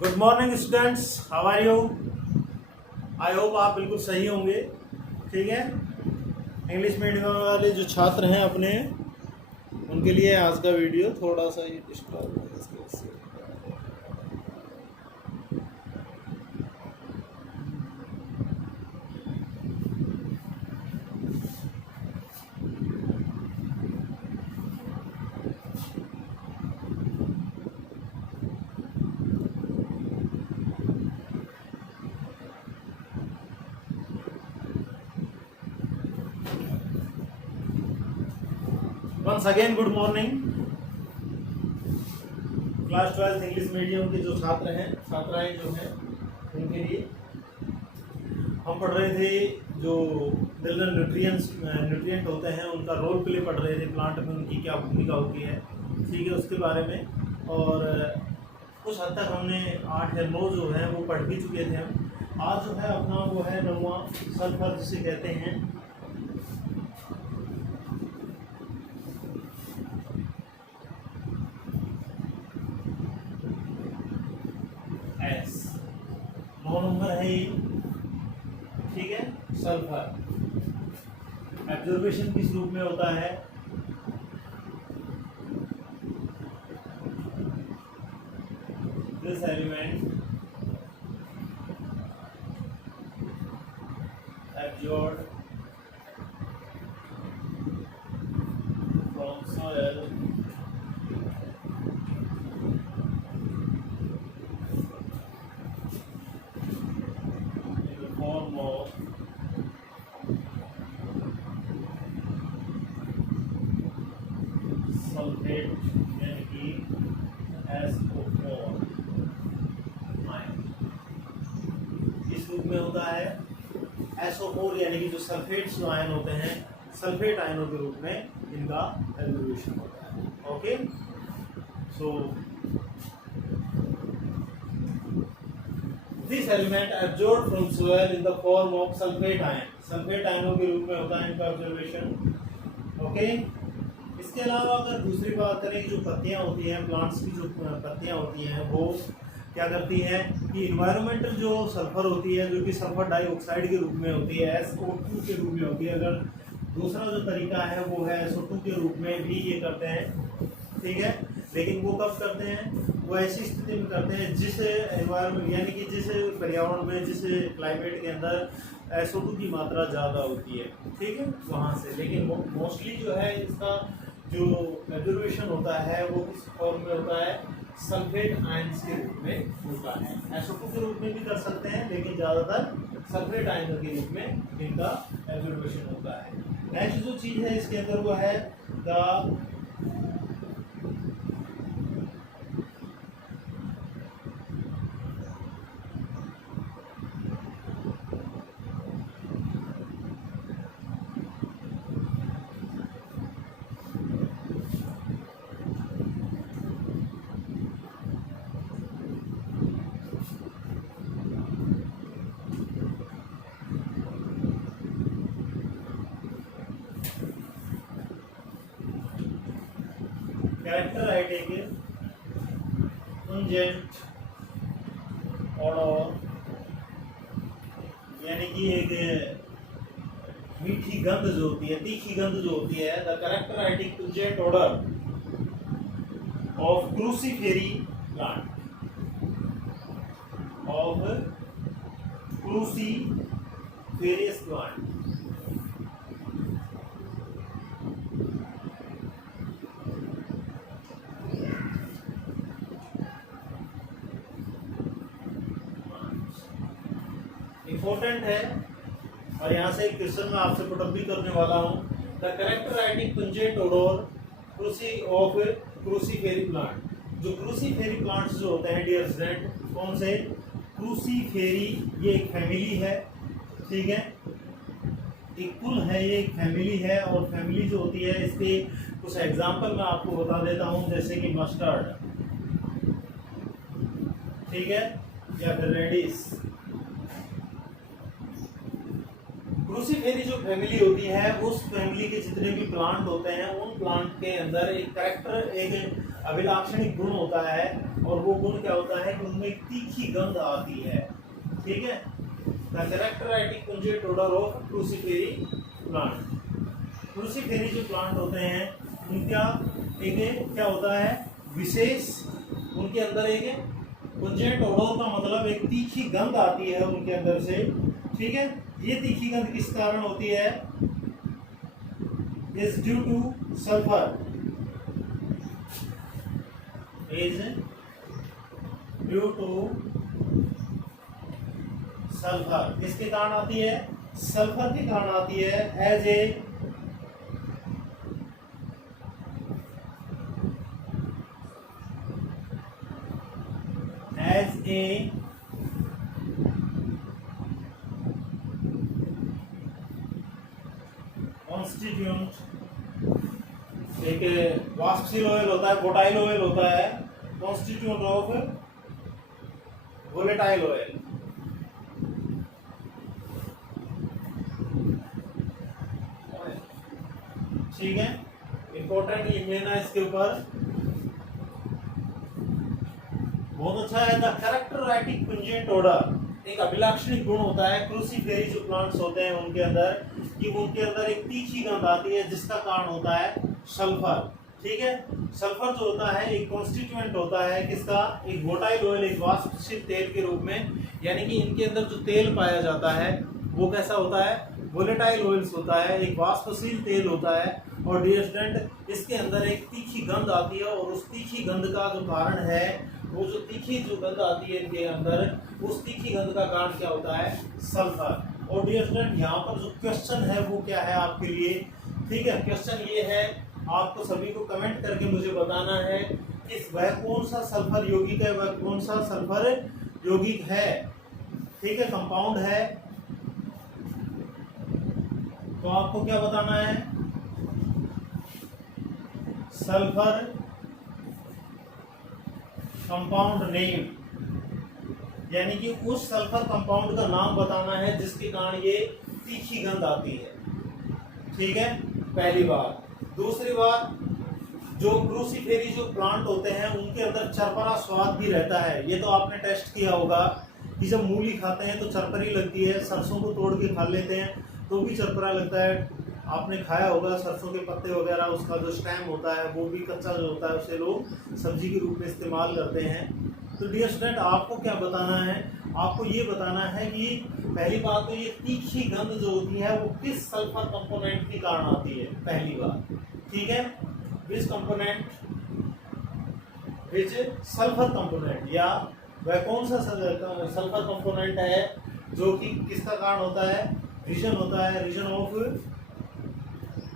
Good morning students, how are you? I hope आप बिल्कुल सही होंगे। ठीक है, इंग्लिश मीडियम वाले जो छात्र हैं अपने, उनके लिए आज का वीडियो थोड़ा सा ही डिस्टर्ब है इसकी वजह से। Once again good morning. Class 12 English medium के जो छात्र हैं, छात्राएं जो हैं, उनके लिए हम पढ़ रहे थे जो मिनरल न्यूट्रिएंट होते हैं, उनका रोल प्ले पढ़ रहे थे, प्लांट में उनकी क्या भूमिका होती है। ठीक है, उसके बारे में और कुछ हद तक हमने 8 या 9 जो है वो पढ़ भी चुके थे हम। आज जो है अपना वो है 9वां, सल्फर जिसे कहते हैं। एस 9 नंबर है ये। ठीक है, सल्फर एब्जॉर्बेशन किस रूप में होता है? This element absorbed from soil in the form of sulfate यानी कि SO4 आयन इस रूप में होता है। SO4 यानी कि जो सल्फेट्स जो आयन होते हैं, सल्फेट आयनों के रूप में इनका एब्जॉर्बेशन होता है। Okay, so this element absorb from soil in the form of sulphate ion, sulphate आयनों के रूप में होता है इनका एब्जॉर्बेशन। ओके, इसके अलावा अगर दूसरी बात करें कि जो पत्तियां होती हैं, प्लांट्स की जो पत्तियां होती हैं, वो क्या करती है कि इन्वायरमेंटल जो सल्फर होती है, जो कि सल्फर डाइऑक्साइड के रूप में होती है, SO2 के रूप में होती है। अगर दूसरा जो तरीका है वो है SO2 के रूप में भी ये करते हैं। ठीक है, लेकिन वो कब करते हैं? वो ऐसी स्थिति में करते हैं जिस एनवायरमेंट यानी कि जिस पर्यावरण में, जिस क्लाइमेट के अंदर SO2 की मात्रा ज़्यादा होती है। ठीक है, वहाँ से। लेकिन मोस्टली जो है इसका जो एब्जॉर्बेशन होता है वो किस फॉर्म में होता है? सल्फेट आयंस के रूप में होता है। SO2 के रूप में भी कर सकते हैं, लेकिन ज़्यादातर सल्फेट आयनों के रूप में इनका एब्जॉर्बेशन होता है। नेक्स्ट जो चीज़ है इसके अंदर वो है the character writing pungent order यानी कि एक मीठी गंध जो होती है, तीखी गंध जो होती है। The character writing pungent odour of cruciferae plant, of cruciferous plant. Important है और यहाँ से एक क्वेश्चन में आपसे पुटअप भी करने वाला हूँ। The character writing pungent odour of cruciferae plant. जो क्रूसीफेरी प्लांट्स जो होते हैं डियर स्टूडेंट, कौन से? क्रूसीफेरी, ये एक फैमिली है। ठीक है, एक कुल है, ये एक फैमिली है। और फैमिली जो होती है, इसके कुछ एग्जाम्पल मैं आपको बता देता हूँ, जैसे कि मस्टर्ड, ठीक है, या फिर रेडिस, क्रूसीफेरी जो फैमिली होती है उस फैमिली के जितने भी प्लांट होते हैं उन प्लांट के अंदर एक कैरेक्टर, एक अभिलाक्षणिक गुण होता है, और वो गुण क्या होता है कि उनमें तीखी गंध आती है। ठीक है, the characteristic pungent odour of cruciferae plant. Cruciferae जो प्लांट होते हैं उनका एक क्या होता है विशेष, उनके अंदर एक पुंजेंट ओडर का मतलब एक तीखी गंध आती है उनके अंदर से। ठीक है, ये तीखी गंध किस कारण होती है? Is due two sulphur, is due two sulphur. किसके कारण आती है? सल्फर के कारण आती है। एज ए कॉन्स्टिट्यूएंट, एक वाष्पशील ऑयल होता है, वोटाइल ऑयल होता है, कॉन्स्टिट्यूएंट ऑफ वोलेटाइल ऑयल। ठीक है, इंपॉर्टेंट लिख लेना इसके ऊपर, बहुत अच्छा है। द कैरेक्टरिस्टिक पुंजेंट ओडर, एक अभिलाक्षणिक गुण होता है क्रूसीफेरी जो प्लांट्स होते हैं उनके अंदर, कि उनके अंदर एक तीखी गंध आती है जिसका कारण होता है सल्फर। ठीक है, सल्फर जो होता है एक कॉन्स्टिट्यूएंट होता है किसका? एक वोटाइल ऑयल, एक वाष्पशील तेल के रूप में, यानी कि इनके अंदर जो तेल पाया जाता है वो कैसा होता है? वोलेटाइल ऑयल्स होता है, एक वाष्पशील तेल होता है। और डियर स्टूडेंट, इसके अंदर एक तीखी गंध आती है, और उस तीखी गंध का जो कारण है, वो जो तीखी जो गंध आती है इनके अंदर, उस तीखी गंध का कारण क्या होता है? सल्फर। और डियर स्टूडेंट, यहाँ पर जो क्वेश्चन है वो क्या है आपके लिए? ठीक है, क्वेश्चन ये है, आपको सभी को कमेंट करके मुझे बताना है कि वह कौन सा सल्फर यौगिक है, वह कौन सा सल्फर यौगिक है। ठीक है, कंपाउंड है, तो आपको क्या बताना है? सल्फर कंपाउंड नेम, यानी कि उस सल्फर कंपाउंड का नाम बताना है जिसके कारण ये तीखी गंध आती है। ठीक है, पहली बात। दूसरी बात, जो क्रूसीफेरी जो प्लांट होते हैं उनके अंदर चरपरा स्वाद भी रहता है। ये तो आपने टेस्ट किया होगा कि जब मूली खाते हैं तो चरपरी लगती है, सरसों को तोड़ के खा लेते हैं तो भी चरपरा लगता है। आपने खाया होगा सरसों के पत्ते वगैरह, उसका जो स्टेम होता है वो भी कच्चा जो होता है उसे लोग सब्जी के रूप में इस्तेमाल करते हैं। तो डियर स्टूडेंट, आपको क्या बताना है? आपको ये बताना है कि पहली बात तो ये तीखी गंध जो होती है वो किस सल्फर कंपोनेंट के कारण आती है, पहली बात। ठीक है, विच कंपोनेंट, विच सल्फर कंपोनेंट, या वह कौन सा सल्फर कंपोनेंट है जो कि किसका कारण होता है? रीजन होता है, reason of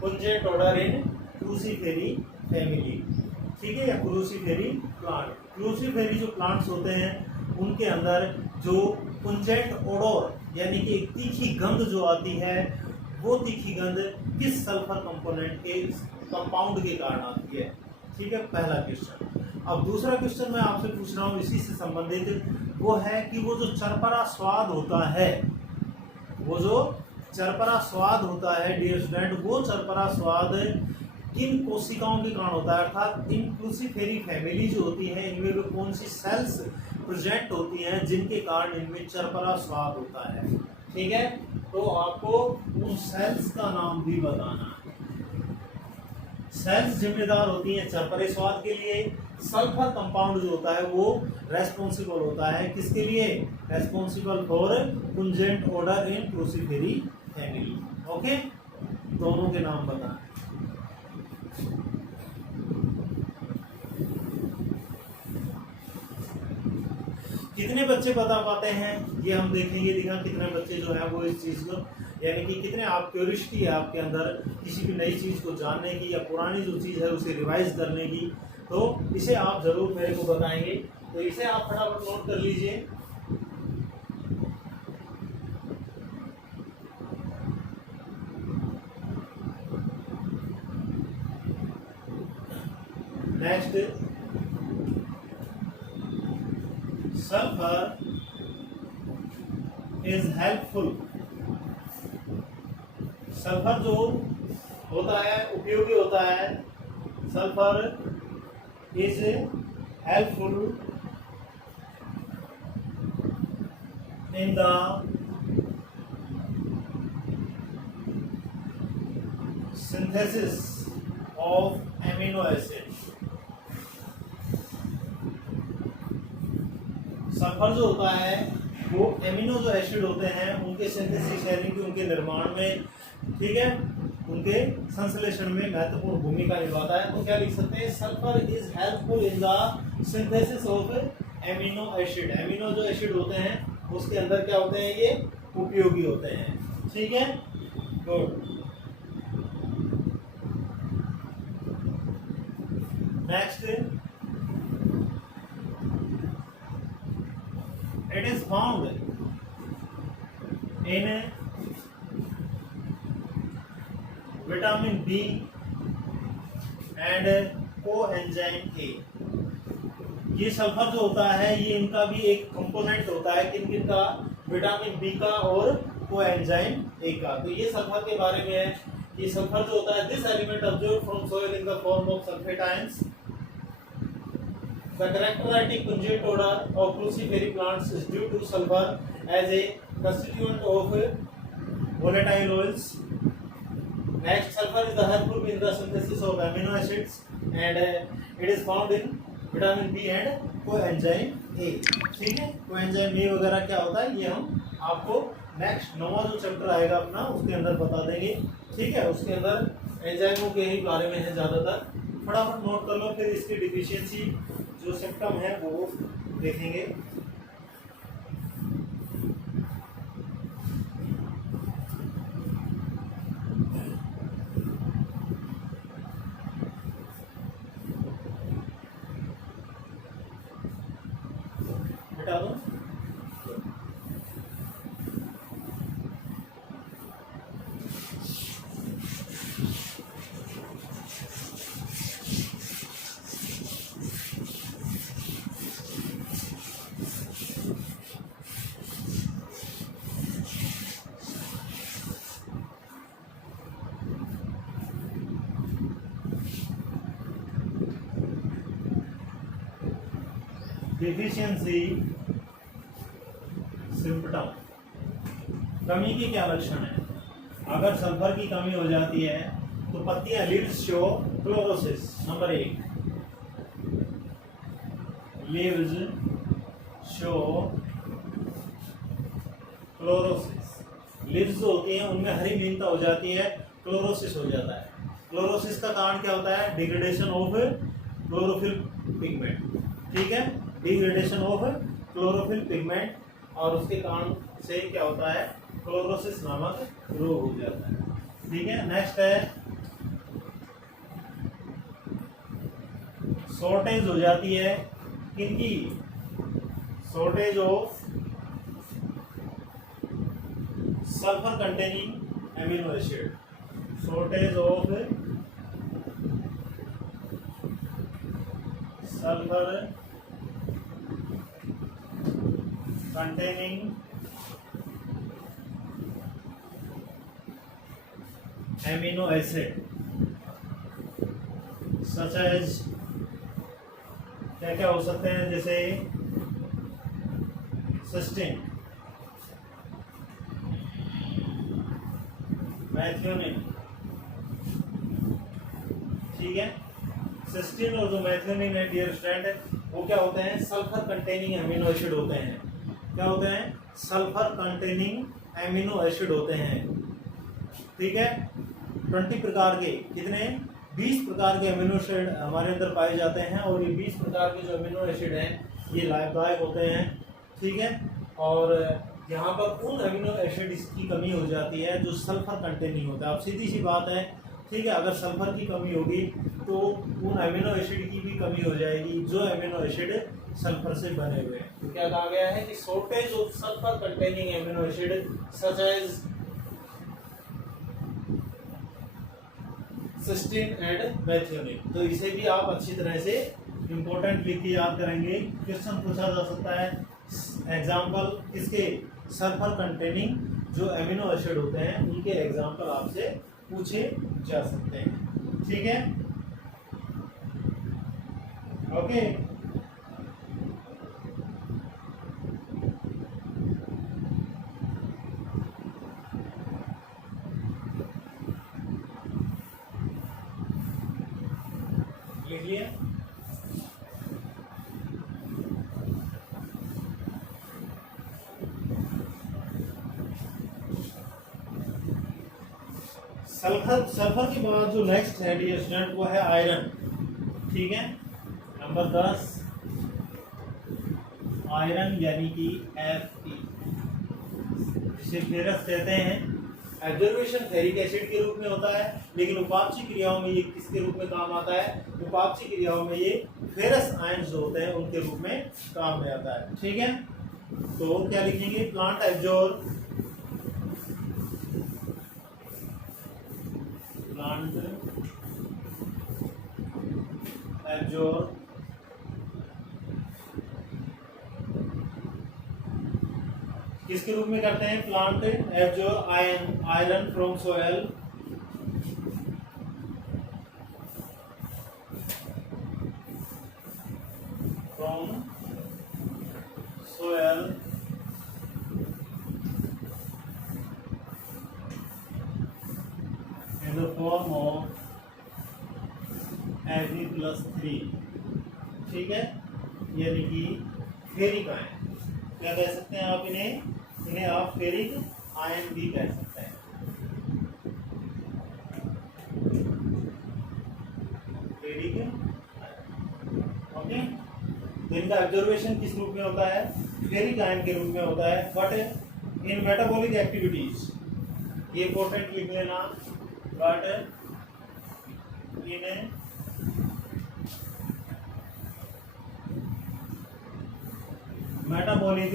pungent odour in cruciferae family. ठीक है, या क्रूसीफेरी प्लांट। क्रूसीफेरी जो प्लांट्स होते हैं उनके अंदर जो पुंजेंट ओडोर यानी कि एक तीखी गंध जो आती है, वो तीखी गंध किस सल्फर कंपोनेंट के कंपाउंड के कारण आती है। ठीक है, पहला क्वेश्चन। अब दूसरा क्वेश्चन मैं आपसे पूछ रहा हूँ इसी से संबंधित, वो है कि वो जो चरपरा स्वाद होता है, वो जो चरपरा स्वाद होता है डियर स्टूडेंट, वो चरपरा स्वाद किन कोशिकाओं के कारण होता है? अर्थात इन क्रूसीफेरी फैमिली जो होती है इनमें वो कौन सी सेल्स प्रेजेंट होती हैं जिनके कारण इनमें चरपरा स्वाद होता है। ठीक है, तो आपको उन सेल्स का नाम भी बताना है। सेल्स जिम्मेदार होती हैं चरपरे स्वाद के लिए। सल्फर कंपाउंड जो होता है वो रेस्पॉन्सिबल होता है किसके लिए? Responsible for pungent odour in cruciferae family. Okay, दोनों के नाम बताएं। कितने बच्चे बता पाते हैं ये हम देखेंगे, दिखा कितने बच्चे जो है वो इस चीज को, यानी कि कितने आप क्यूरियोसिटी है आपके अंदर किसी भी नई चीज को जानने की या पुरानी जो चीज है उसे रिवाइज करने की, तो इसे आप जरूर मेरे को बताएंगे। तो इसे आप फटाफट नोट कर लीजिए। Next, sulfur is helpful sulphur जो होता है उपयोगी होता है, sulphur is helpful in the synthesis of amino acid. Sulphur जो होता है वो एमिनो जो एसिड होते हैं उनके सिंथेसिस यानी कि उनके निर्माण में, ठीक है, उनके संश्लेषण में महत्वपूर्ण भूमिका निभाता है। तो क्या लिख सकते हैं, sulphur is helpful in the synthesis of amino acid. Amino जो एसिड होते हैं उसके अंदर क्या होते हैं, ये उपयोगी होते हैं, ठीक है, good. Next, it is found in vitamin B and coenzyme A। ये सल्फर जो होता है ये इनका भी एक कंपोनेंट होता है, किन किन का, विटामिन बी का और कोएंजाइम ए का। तो ये सल्फर के बारे में है। ये सल्फर जो होता है, this element observe from soil in the form of sulphate ions. The characteristic pungent odor of cruciferous plants is due to sulfur as a constituent of volatile oils. Next, sulfur is the helpful in the synthesis of amino acids and it is found in vitamin B and coenzyme A। ठीक है, coenzyme A वगैरह क्या होता है ये हम आपको next 9वां जो चैप्टर आएगा अपना उसके अंदर बता देंगे, ठीक है। उसके अंदर एंजाइमों के ही बारे में है ज़्यादातर, फटाफट नोट कर लो। फिर इसकी डिफिशियंसी जो सिम्टम है वो देखेंगे। हटा दो। डिफिशियंसी सिम्पटम, कमी के क्या लक्षण है। अगर सल्फर की कमी हो जाती है तो पत्तियां leaves show chlorosis. Number 1, leaves show chlorosis. Leaves जो होती हैं उनमें हरी मीनता हो जाती है, क्लोरोसिस हो जाता है। क्लोरोसिस का कारण क्या होता है, डिग्रेडेशन ऑफ क्लोरोफिल पिगमेंट, ठीक है, डिग्रेडेशन ऑफ क्लोरोफिल पिगमेंट, और उसके कारण से क्या होता है, क्लोरोसिस नामक रोग हो जाता है, ठीक है। नेक्स्ट है शॉर्टेज हो जाती है, किनकी, shortage of sulphur containing amino acid. Shortage of sulphur containing amino acid such as क्या क्या हो सकते हैं, जैसे सिस्टीन, मैथियोनिन, ठीक है। सिस्टीन और जो मैथियोनिन है डियर स्टूडेंट, वो क्या होते हैं, सल्फर कंटेनिंग एमिनो एसिड होते हैं। क्या होते हैं, सल्फर कंटेनिंग एमिनो एसिड होते हैं, ठीक है। 20 प्रकार के, कितने, 20 प्रकार के एमिनो एसिड हमारे अंदर पाए जाते हैं, और ये 20 प्रकार के जो एमिनो एसिड हैं ये लाभदायक होते हैं, ठीक है। और यहाँ पर उन एमिनो एसिड की कमी हो जाती है जो सल्फर कंटेनिंग होता है। अब सीधी सी बात है, ठीक है, अगर सल्फर की कमी होगी तो उन एमिनो एसिड की भी कमी हो जाएगी जो एमिनो एसिड सल्फर से बने हुए हैं। तो क्या कहा गया है कि shortage of sulphur containing amino acid such as cysteine and methionine. तो इसे भी आप अच्छी तरह से इंपॉर्टेंट लिख के याद करेंगे, क्वेश्चन पूछा जा सकता है। एग्जाम्पल किसके, सल्फर कंटेनिंग जो एमिनो एसिड होते हैं उनके एग्जाम्पल आपसे पूछे जा सकते हैं। ठीक है, ओके। लिखिए सल्फर के बाद जो नेक्स्ट है डियर स्टूडेंट वो है आयरन। ठीक है, नंबर 10 आयरन यानी कि Fe, जिसे फेरस कहते हैं। एब्जॉर्वेशन फेरिक एसिड के रूप में होता है, लेकिन उपापचय क्रियाओं में ये किसके रूप में काम आता है? उपापचय क्रियाओं में ये फेरस आयन जो होते हैं उनके रूप में काम में आता है। ठीक है, तो क्या लिखेंगे? प्लांट एब्जॉर्ब किसके रूप में करते हैं? Plant absorb iron from soil in the form of Fe+3। ठीक है, यानी कि फेरिक आयन। क्या कह सकते हैं आप इन्हें आप फेरिक आयन भी कह सकते हैं। Ferric okay. तो इनका ऑब्जर्वेशन किस रूप में होता है? फेरिक आयन के रूप में होता है। बट इन मेटाबॉलिक एक्टिविटीज, ये इंपॉर्टेंट लिख लेना, बट इन मेटाबॉलिक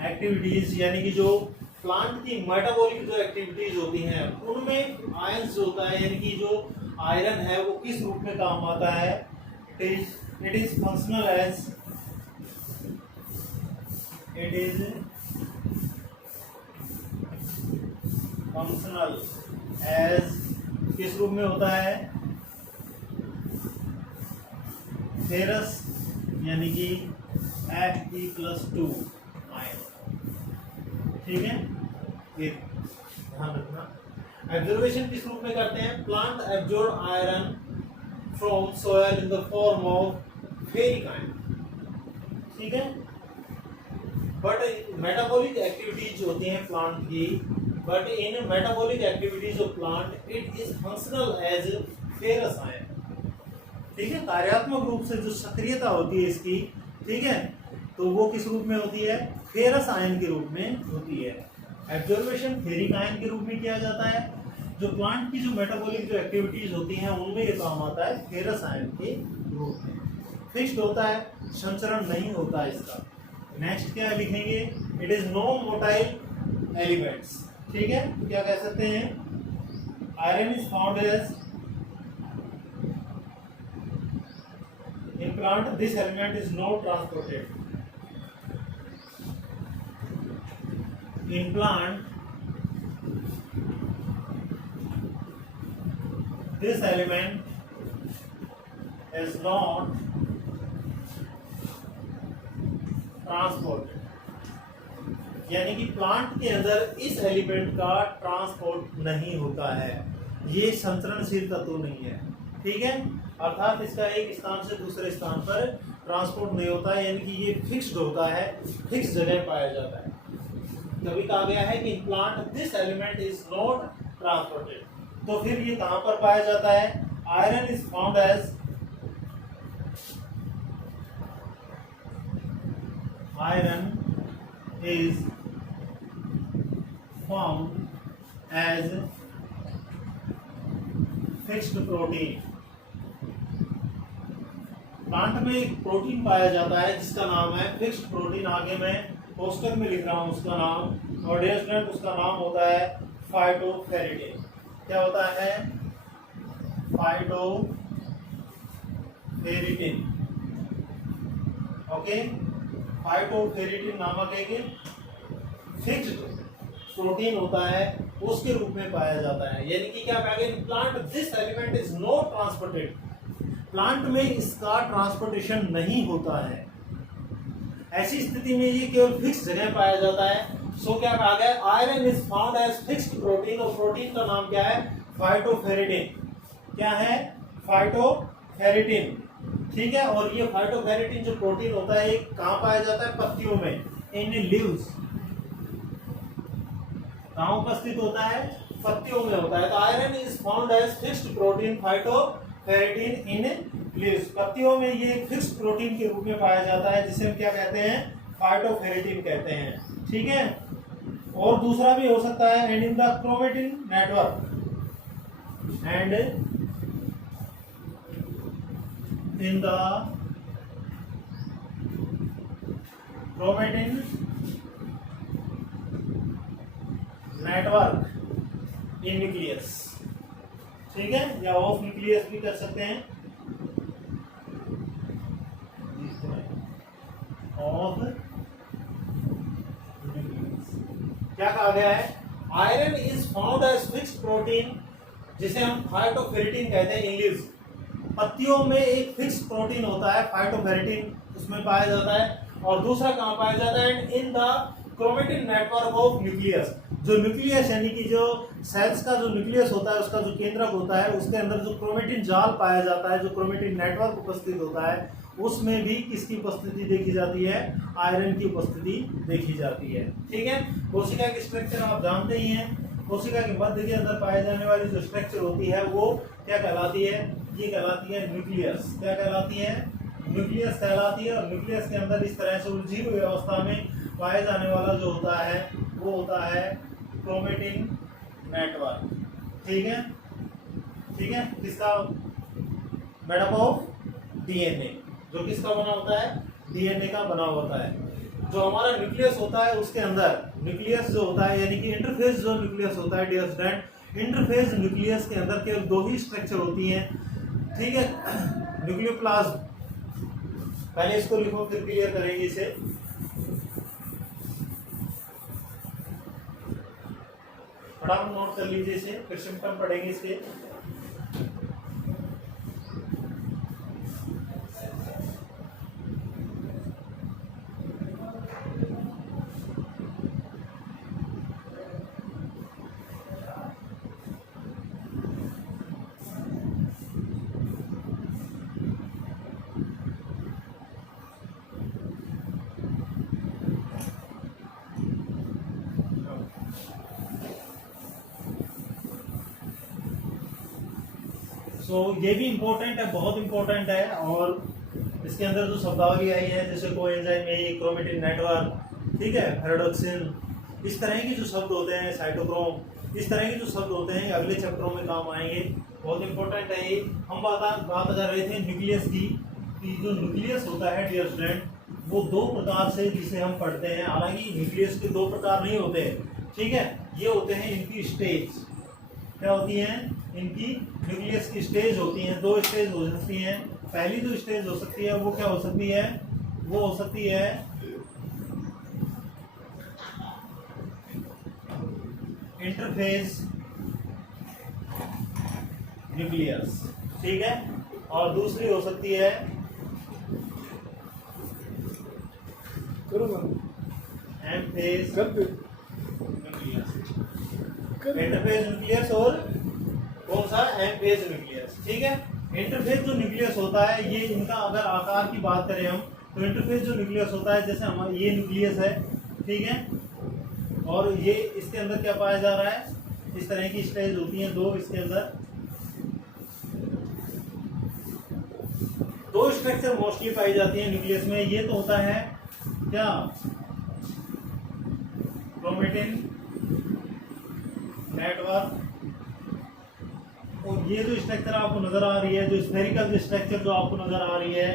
एक्टिविटीज, यानी कि जो प्लांट की मेटाबॉलिक जो एक्टिविटीज होती हैं उनमें आयंस जो होता है, यानी कि जो आयरन है वो किस रूप में काम आता है? इट इज फंक्शनल एज किस रूप में होता है? फेरस, यानी कि Fe+2 आयन। ठीक है, ये ध्यान रखना। एब्जॉर्वेशन किस रूप में करते हैं? Plant absorb iron from soil in the form of ferric ion. ठीक है, बट मेटाबॉलिक एक्टिविटीज होती हैं प्लांट की, but in metabolic activities of plant it is functional as ferrous ion. ठीक है, कार्यात्मक रूप से जो सक्रियता होती है इसकी, ठीक है, तो वो किस रूप में होती है? फेरस आयन के रूप में होती है। एब्जॉर्वेशन फेरिक आयन के रूप में किया जाता है। जो प्लांट की जो मेटाबॉलिक जो एक्टिविटीज होती हैं उनमें ये काम आता है फेरस आयन के रूप में। फिक्स्ड होता है, संचरण नहीं होता इसका। नेक्स्ट क्या लिखेंगे? It is non motile elements. ठीक है, क्या कह सकते हैं? Iron is found as in plant, this element is not transported. In plant, this element is not transported, यानी कि प्लांट के अंदर इस एलिमेंट का ट्रांसपोर्ट नहीं होता है, ये संचरणशील तत्व नहीं है। ठीक है, अर्थात इसका एक स्थान से दूसरे स्थान पर ट्रांसपोर्ट नहीं होता है, यानी कि ये फिक्स्ड होता है, फिक्स जगह पाया जाता है। कभी कहा गया है कि plant this element is not transported, तो फिर ये कहां पर पाया जाता है? Iron is found as fixed protein. Plant में एक प्रोटीन पाया जाता है जिसका नाम है फिक्स्ड प्रोटीन। आगे मैं पोस्टर में लिख रहा हूं उसका नाम, और डियर स्टूडेंट उसका नाम होता है फाइटोफेरेटिन। क्या होता है? फाइटोफेरेटिन। ओके, फाइटोफेरेटिन नामक एक फिक्स्ड प्रोटीन होता है, उसके रूप में पाया जाता है। यानी कि क्या कहा गया, in plant this element is not transported, plant में इसका ट्रांसपोर्टेशन नहीं होता है। ऐसी स्थिति में ये केवल फिक्स जगह पाया जाता है। सो क्या कहा गया, iron is found as fixed protein, और प्रोटीन का नाम क्या है, फाइटोफेरेटिन। क्या है, फाइटोफेरेटिन। ठीक है, और ये फाइटोफेरेटिन जो प्रोटीन होता है, एक कहां पाया जाता है, पत्तियों में, इन लीव्स। कहां उपस्थित होता है, पत्तियों में होता है। तो iron is found as fixed protein phytoferritin in leaves, पत्तियों में ये फिक्स्ड प्रोटीन के रूप में पाया जाता है, जिसे हम क्या कहते हैं, फाइटोफेरेटिन कहते हैं। ठीक है, और दूसरा भी हो सकता है, and in the chromatin network, and in the chromatin network in nucleus. ठीक है, या ऑफ न्यूक्लियस भी कर सकते हैं, ऑफ न्यूक्लियस। क्या कहा गया है, iron is found as fixed protein, जिसे हम फाइटोफेरेटिन कहते हैं, इन लीव्स। पत्तियों में एक फिक्स प्रोटीन होता है, फाइटोफेरेटिन, उसमें पाया जाता है। और दूसरा कहां पाया जाता है, in the chromatin network of nucleus, जो न्यूक्लियस यानी कि जो सेल्स का जो न्यूक्लियस होता है, उसका जो केंद्रक होता है, उसके अंदर जो क्रोमेटिन जाल पाया जाता है, जो क्रोमेटिन नेटवर्क उपस्थित होता है, उसमें भी किसकी उपस्थिति देखी जाती है, आयरन की उपस्थिति देखी जाती है। ठीक है, कोशिका की स्ट्रक्चर आप जानते ही हैं। कोशिका के मध्य के अंदर पाए जाने वाली जो स्ट्रक्चर होती है, वो क्या कहलाती है, ये कहलाती है न्यूक्लियस। क्या कहलाती है, न्यूक्लियस कहलाती है। और न्यूक्लियस के अंदर इस तरह से उलझी हुई अवस्था में पाए जाने वाला जो होता है, वो होता है क्रोमेटिन नेटवर्क। ठीक है, ठीक है, किसका, मेड अप ऑफ डीएनए, जो किसका बना होता है, डीएनए का बना होता है। जो हमारा न्यूक्लियस होता है, उसके अंदर न्यूक्लियस जो होता है, यानी कि इंटरफेस जो न्यूक्लियस होता है, डियर स्टूडेंट, इंटरफेस न्यूक्लियस के अंदर केवल दो ही स्ट्रक्चर होती हैं। ठीक है, न्यूक्लियोप्लाज्म, पहले इसको लिखो फिर क्लियर करेंगे इसे। फटाफट नोट कर लीजिए इसे, फिर सिम्टम पढ़ेंगे इसके। सो ये भी इम्पोर्टेंट है, बहुत इम्पोर्टेंट है। और इसके अंदर जो शब्दावली आई है, जैसे कोएंजाइम में क्रोमेटिन नेटवर्क, ठीक है, पैराडॉक्सिन, इस तरह के जो शब्द होते हैं, साइटोक्रोम, इस तरह के जो शब्द होते हैं, अगले चैप्टरों में काम आएंगे, बहुत इंपॉर्टेंट है ये। हम बात कर रहे थे न्यूक्लियस की, कि जो न्यूक्लियस होता है डियर स्टूडेंट, वो दो प्रकार से जिसे हम पढ़ते हैं। हालांकि न्यूक्लियस के दो प्रकार नहीं होते, ठीक है, ये होते हैं इनकी स्टेज। क्या होती हैं, इनकी न्यूक्लियस की स्टेज होती हैं, दो स्टेज हो सकती हैं। पहली जो स्टेज हो सकती है, वो क्या हो सकती है, वो हो सकती है इंटरफेज न्यूक्लियस, ठीक है, और दूसरी हो सकती है एम-फेज न्यूक्लियस। इंटरफेज न्यूक्लियस और कौन सा, एम-फेज न्यूक्लियस। ठीक है, इंटरफेज जो न्यूक्लियस होता है, ये इनका अगर आकार की बात करें हम, तो इंटरफेज जो न्यूक्लियस होता है, जैसे हमारा ये न्यूक्लियस है, ठीक है, और ये इसके अंदर क्या पाया जा रहा है, इस तरह की स्टेज होती हैं दो, इसके अंदर दो स्ट्रक्चर मोस्टली पाई जाती है न्यूक्लियस में। ये तो होता है क्या, क्रोमेटिन नेटवर्क, और ये जो स्ट्रक्चर आपको नजर आ रही है, जो स्फेरिकल जो स्ट्रक्चर जो आपको नजर आ रही है,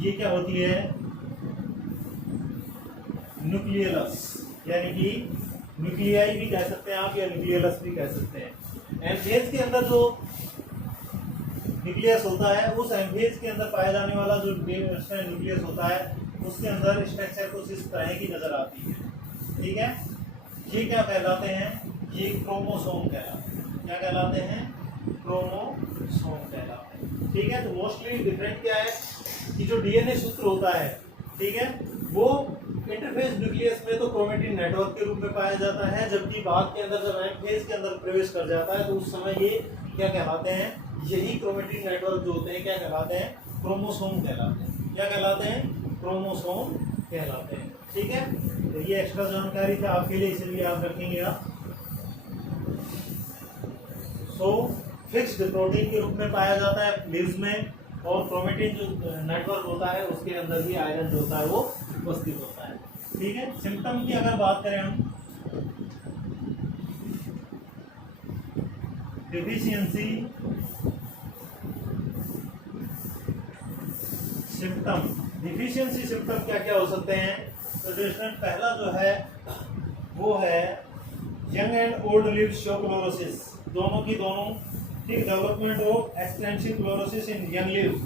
ये क्या होती है, न्यूक्लियस, यानी कि न्यूक्लियाई भी कह सकते हैं आप, या न्यूक्लियस भी कह सकते हैं। एम-फेज के अंदर जो न्यूक्लियस होता है, उस एम-फेज के अंदर पाया जाने वाला जो न्यूक्लियस होता है, उसके अंदर स्ट्रक्चर कुछ इस तरह की नजर आती है। ठीक है, ये क्या कहलाते हैं, ये क्रोमोसोम कहलाते हैं। क्या कहलाते हैं, क्रोमोसोम कहलाते हैं। ठीक है, तो मोस्टली डिफरेंट क्या है कि जो डीएनए सूत्र होता है, ठीक है, वो इंटरफेस न्यूक्लियस में तो क्रोमेटिन नेटवर्क के रूप में पाया जाता है, जबकि बाद के अंदर जब एमफेज के अंदर प्रवेश कर जाता है तो उस समय ये क्या कहलाते हैं, यही क्रोमेटिन नेटवर्क जो होते हैं क्या कहलाते हैं, क्रोमोसोम कहलाते हैं। क्या कहलाते हैं, क्रोमोसोम कहलाते हैं। ठीक है, तो ये एक्स्ट्रा जानकारी था आपके लिए, इसलिए याद रखेंगे आप। सो फिक्स्ड प्रोटीन के रूप में पाया जाता है लीव्स में, और क्रोमेटिन जो नेटवर्क होता है उसके अंदर भी आयरन जो होता है वो उपस्थित होता है। ठीक है, सिम्टम की अगर बात करें हम, डिफिशियंसी सिम्टम, डिफिशियंसी सिम्टम क्या क्या हो सकते हैं। तो स्टूडेंट पहला जो है वो है young and old leaves show chlorosis, दोनों की दोनों। ठीक, development of extensive chlorosis in young leaves,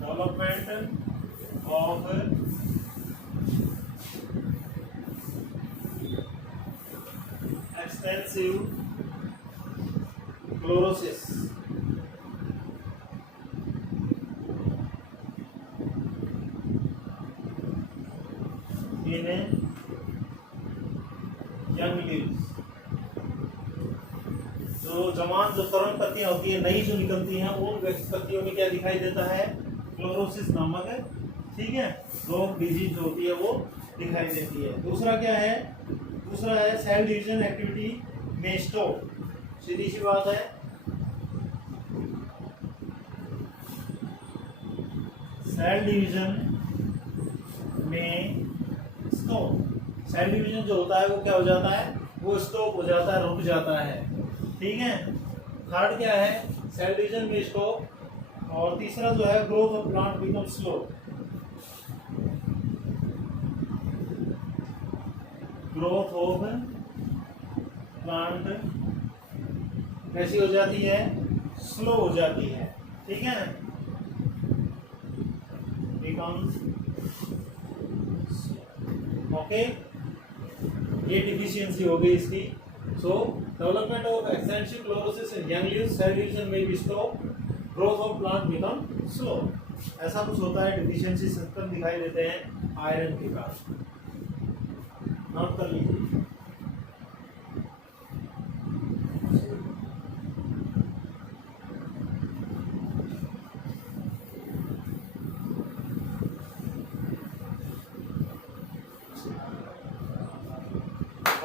development of extensive chlorosis in young leaves. जो जवान जो तरुण पत्तियां होती है, नई जो निकलती हैं, उन पत्तियों में क्या दिखाई देता है, क्लोरोसिस नामक है। ठीक है, रोग डिजीज जो होती है वो दिखाई देती है। दूसरा क्या है, दूसरा है सेल डिवीजन एक्टिविटी में स्टॉप, सीधी सी बात है, सेल डिवीजन में स्टॉप, सेल डिवीजन जो होता है वो क्या हो जाता है, वो स्टॉप हो जाता है, रुक जाता है। ठीक है, थर्ड क्या है, सेल डिवीजन में स्टॉप, और तीसरा जो है growth of plant become slow, growth of plant कैसी हो जाती है, स्लो हो जाती है। ठीक है, बिकम्स ओके, ये डिफिशियंसी हो गई इसकी। So development of extensive chlorosis in young leaves, cell division में be stop, growth of plant become slow, ऐसा कुछ होता है। डिफिशियंसी सिम्टम दिखाई देते हैं आयरन के कारण, नोट कर लीजिए।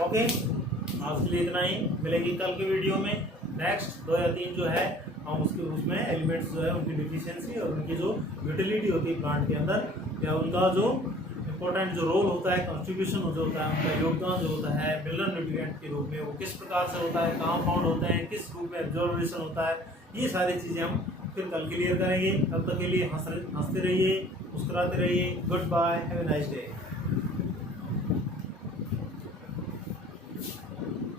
ओके, आज के लिए इतना ही, मिलेंगे कल के वीडियो में। नेक्स्ट 2 या 3 जो है हम उसमें एलिमेंट्स जो है उनकी डिफिशियंसी और उनकी जो यूटिलिटी होती है प्लांट के अंदर, या उनका जो इम्पोर्टेंट जो रोल होता है, कॉन्ट्रीब्यूशन जो होता है, उनका योगदान जो होता है मिनरल न्यूट्रिएंट के रूप में, वो किस प्रकार से होता है, कहाँ फाउंड होते हैं, किस रूप में एब्जॉर्बेशन होता है, ये सारी चीज़ें हम फिर कल क्लियर करेंगे। तब तक के लिए हंसते रहिए, मुस्कुराते रहिए। Goodbye, have a nice day.